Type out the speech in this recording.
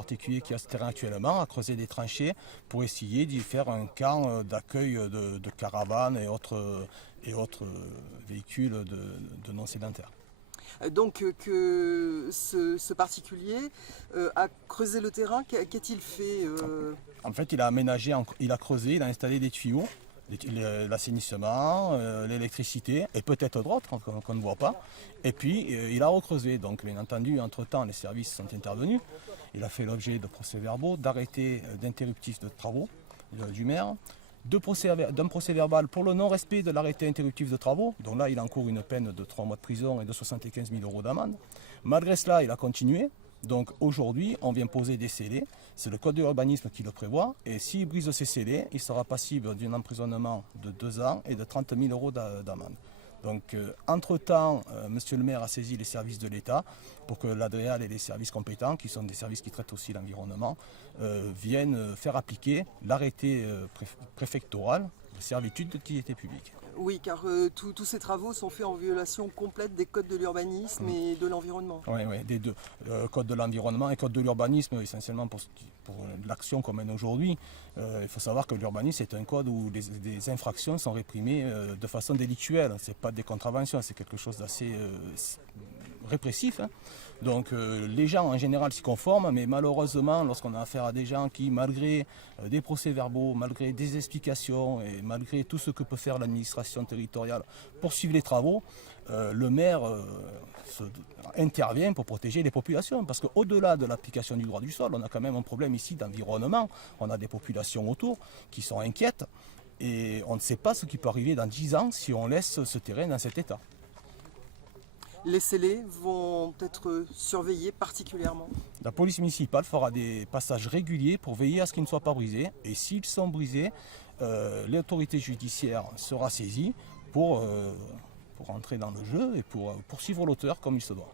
particulier qui a ce terrain actuellement, a creusé des tranchées pour essayer d'y faire un camp d'accueil de caravanes et autres véhicules de non-sédentaires. Donc que ce particulier a creusé le terrain, qu'a-t-il fait En fait, il a aménagé, il a creusé, il a installé des tuyaux, l'assainissement, l'électricité et peut-être d'autres qu'on ne voit pas. Et puis il a recreusé. Donc bien entendu, entre-temps, les services sont intervenus. Il a fait l'objet de procès-verbaux, d'arrêtés d'interruptifs de travaux du maire, d'un procès-verbal pour le non-respect de l'arrêté interruptif de travaux. Donc là, il encourt une peine de 3 mois de prison et de 75 000 € d'amende. Malgré cela, il a continué. Donc aujourd'hui, on vient poser des scellés. C'est le code de l'urbanisme qui le prévoit. Et s'il brise ces scellés, il sera passible d'un emprisonnement de 2 ans et de 30 000 € d'amende. Donc, entre-temps, monsieur le maire a saisi les services de l'État pour que l'ADREAL et les services compétents, qui sont des services qui traitent aussi l'environnement, viennent faire appliquer l'arrêté préfectoral de servitude d'utilité publique. Oui, car tous ces travaux sont faits en violation complète des codes de l'urbanisme et de l'environnement. Oui, des deux. Code de l'environnement et code de l'urbanisme, essentiellement pour l'action qu'on mène aujourd'hui. Il faut savoir que l'urbanisme est un code où des infractions sont réprimées de façon délictuelle. Ce n'est pas des contraventions, c'est quelque chose d'assez répressif. Donc les gens en général s'y conforment, mais malheureusement, lorsqu'on a affaire à des gens qui, malgré des procès-verbaux, malgré des explications et malgré tout ce que peut faire l'administration territoriale pour suivre les travaux, le maire intervient pour protéger les populations. Parce qu'au-delà de l'application du droit du sol, on a quand même un problème ici d'environnement. On a des populations autour qui sont inquiètes et on ne sait pas ce qui peut arriver dans 10 ans si on laisse ce terrain dans cet état. Les scellés vont être surveillés particulièrement. La police municipale fera des passages réguliers pour veiller à ce qu'ils ne soient pas brisés. Et s'ils sont brisés, l'autorité judiciaire sera saisie pour entrer dans le jeu et pour poursuivre l'auteur comme il se doit.